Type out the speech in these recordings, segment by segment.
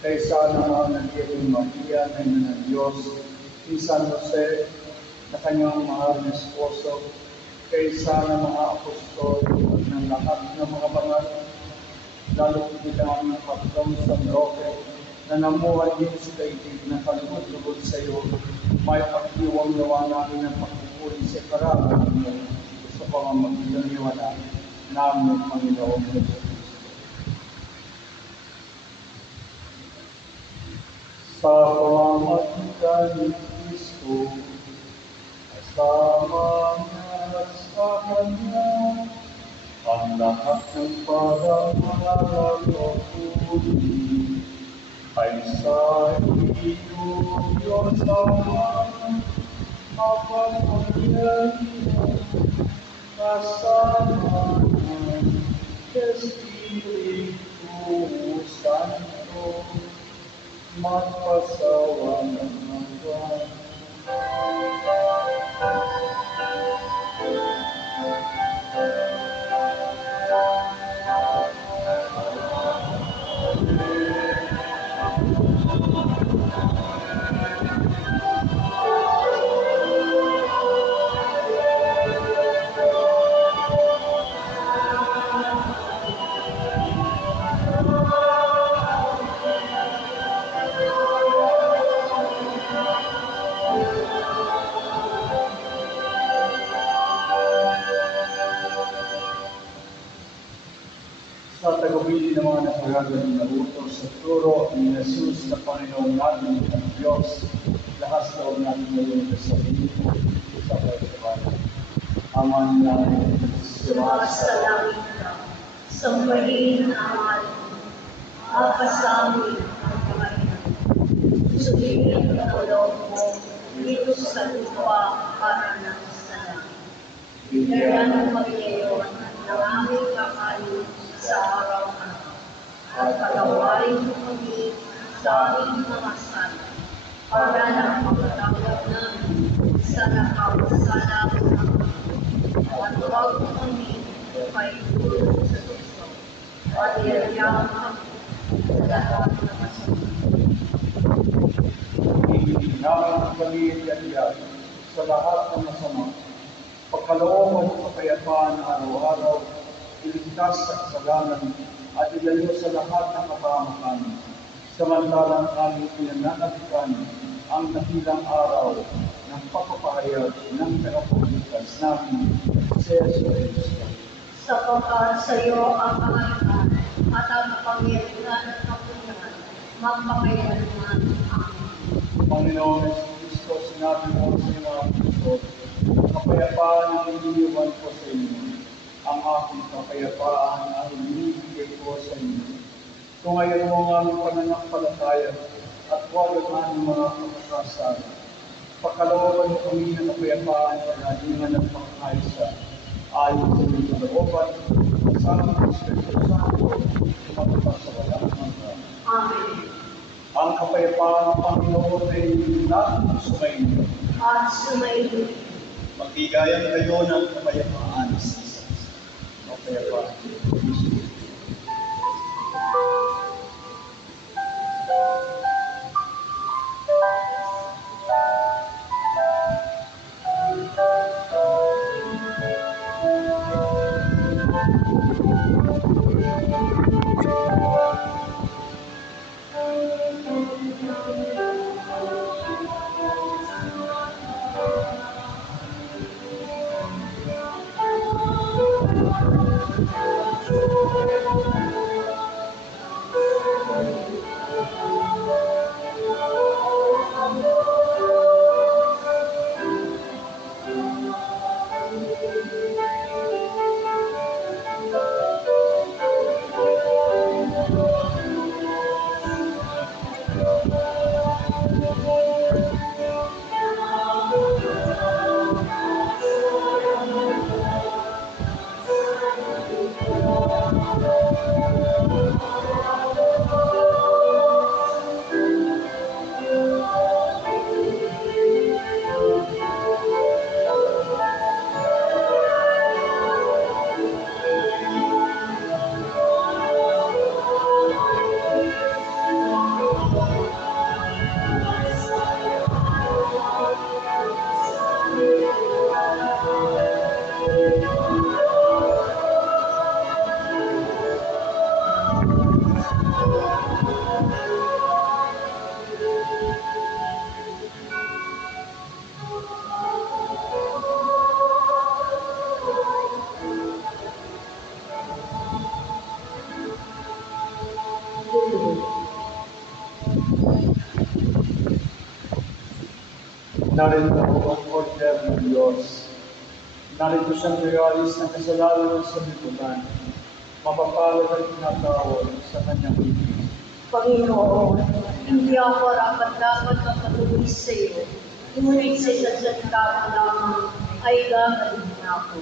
Kaysa naman ng Virgin Maria na ina ng Diyos, si San Jose na kanyang mahal na esposo, kaysa ng mga apostol at ng lahat ng mga banal, lalo bilang ng pagdong sa Roque, na namuhay din sa daigdig na kalugod-lugod sa iyo, may pagdiwang nawa namin ang pagpupuli sa karangan mo sa pamamagitan ni wala namin, Panginoon Yesus. Sa pamamagitan ni Kristo, kasama niya sa Kanya, ang lahat ng pag-aaral o puli ay sa iyo, Diyos Ama, mapapagyayin kasama ng Espiritu Santo, magpasawa ng hanggan. Sa tagubilin ng mga nasagagan na utos sa turo ni Jesus na Panginoon natin at Diyos, lahat sa huwag natin ngayon sa sarili sa pagkakala. Aman namin, sa langit ka, sambahin ang mahal mo, apasamin ang Panginoon. Sumingin ang loob mo dito sa lupa para ng sana. Bigyan ng Panginoon ng aming kakanin sa araw-araw, at patawarin mo kami sa aming mga sala, para ng pagkatanggap namin sa nakapasala ng at huwag mo kami kay tulong sa tukso, at iyayaw kami sa lahat na masama. hindi namin kami iyayaw sa lahat ng masama, pagkaloob at kapayapaan na araw-araw, iligtas sa kasalanan at ilayo sa lahat ng kapahamakan. Samantalang aming pinananabikan ang dakilang araw ng pagpapahayag ng tagapagligtas namin si Yesu Cristo. Sapagkat sa iyo ang kaharian at ang kapangyarihan at kapunyahan, magpakailanman. Amen. Panginoon Yesu Cristo, sinabi mo sa iyong mga puso, kapayapaan ang iniiwan ko sa inyo. Ang aking kapayapaan ang inibigay ko sa inyo. Kung ngayon mo ang aming pananampalataya at huwag ang aming mga pagkakasala, pagkalooban mo kami ng kapayapaan at nalingan ng pangkaisa, ayon sa iyong kalooban, kasama ng Espiritu Santo, tumatatak sa walang hanggan. Amen. Ang kapayapaan ng Panginoon ay natin sumainyo. At sumainyo. Magbigayan kayo ng kapayapaan sa isa't isa. Kapayapaan. ulo. Narito ang order ng Diyos. Narito siyang regalis ng kasalanan sa lipunan. Mapapalad at tinatawag sa kanyang ibig. Panginoon, hindi ako dapat magpatuloy sa iyo. Ngunit sa isang salita mo lamang ay gagaling na ako.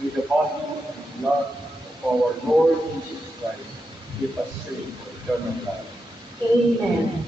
With the body and blood of our Lord Jesus Christ, keep us safe for eternal life. Amen.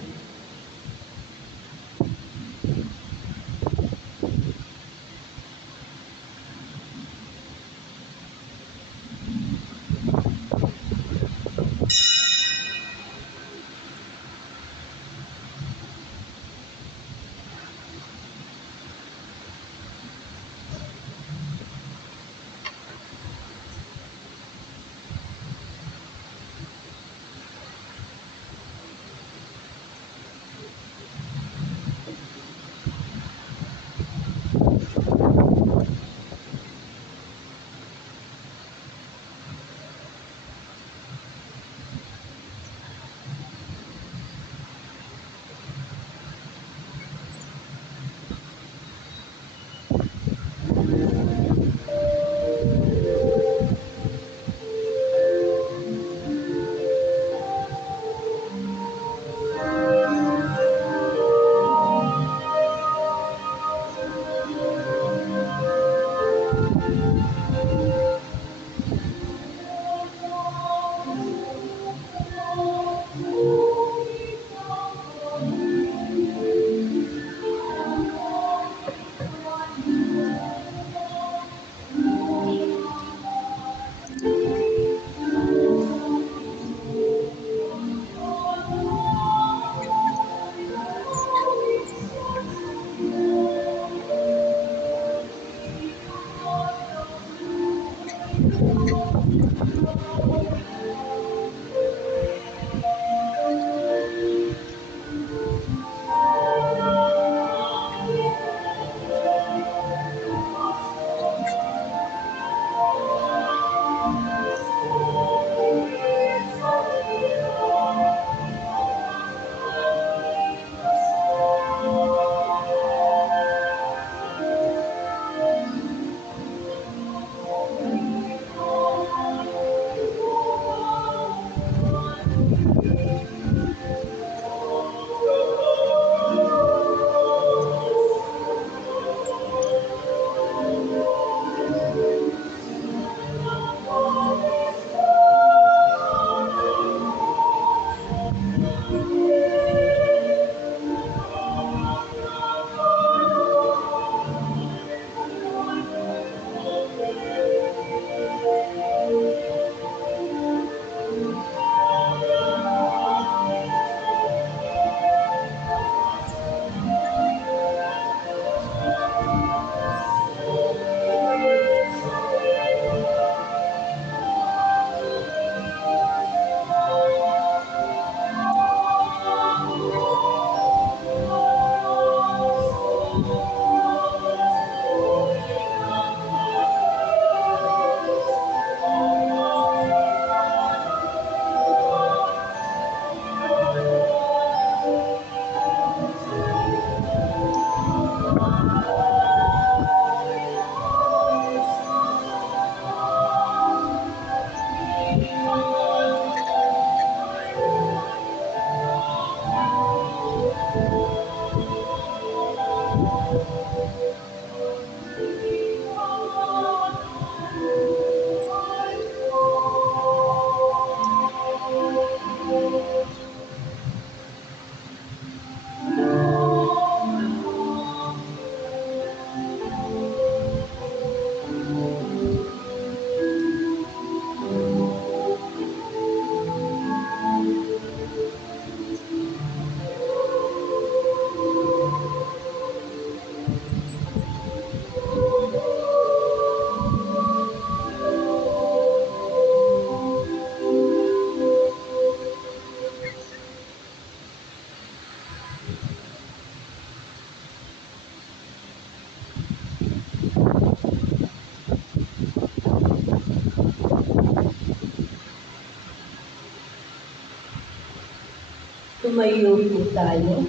Tumayo po tayo.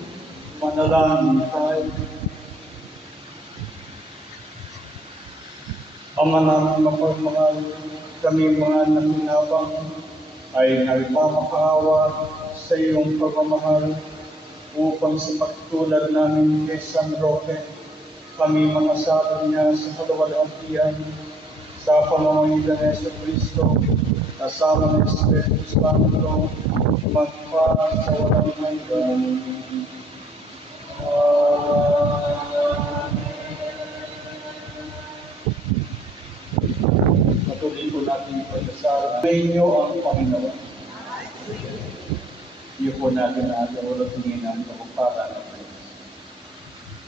Manalangin tayo. Ama namin mapagmahal, kami mga nakinabang ay nagpapakaawa sa iyong pagmamahal upang sa pagtulad namin kay San Roque, kami makasama niya sa kaluwalhatian sa pamamagitan ng Yesu Cristo, kasama ng Espiritu Santo, magpa sa walang hanggan. Patuloy po natin ipagdasal. Ngayon ang Panginoon. Iyo po natin na ating ulo tingin ang kapagpala ng Diyos.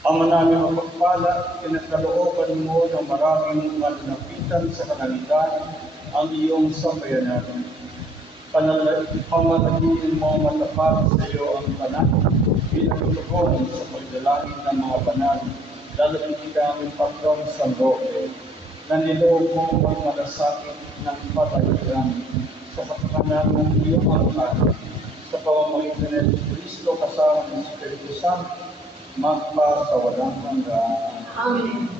Ama namin ang pagpala, pinagkalooban mo ng maraming malalapitan sa kanalitan ang iyong sambayan natin. Pamanagin mo matapat sa iyo ang kanan, pinagtutugon sa pagdalangin ng mga banal, lalo hindi kami patron sa Roque, na niloob mo ang malasakit ng patagiran sa kapakanan ng iyong angkan, sa pamamagitan ng Kristo kasama ng Espiritu Santo, magpa sa walang hanggan. Amen.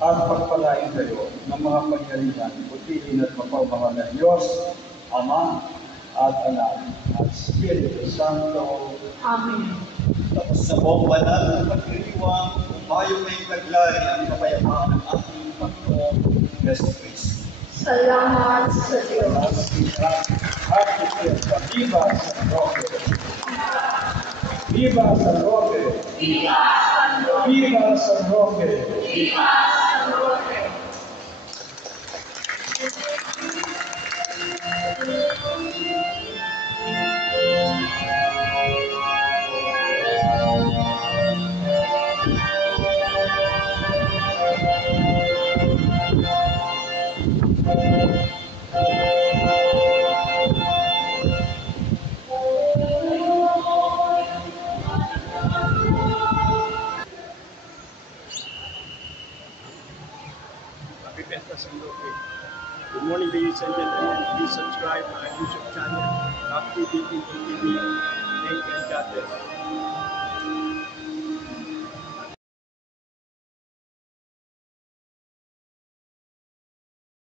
At pagpalain kayo ng mga pangyarihan, putihin at mapagmahal ng Diyos, Ama at Anak at Espiritu Santo. Amen. Tapos sa buong banal na pagdiriwang, umayo kayong taglay ang kapayapaan ng ating Panginoon, Yesu Cristo. Salamat sa Diyos. Viva San Roque! Viva San Roque! Viva San Roque! Viva San Roque! Viva San Roque! Happy Fiesta San Roque. Good morning, ladies and gentlemen. Please subscribe my YouTube channel, Up to Date TV. Thank you and God bless.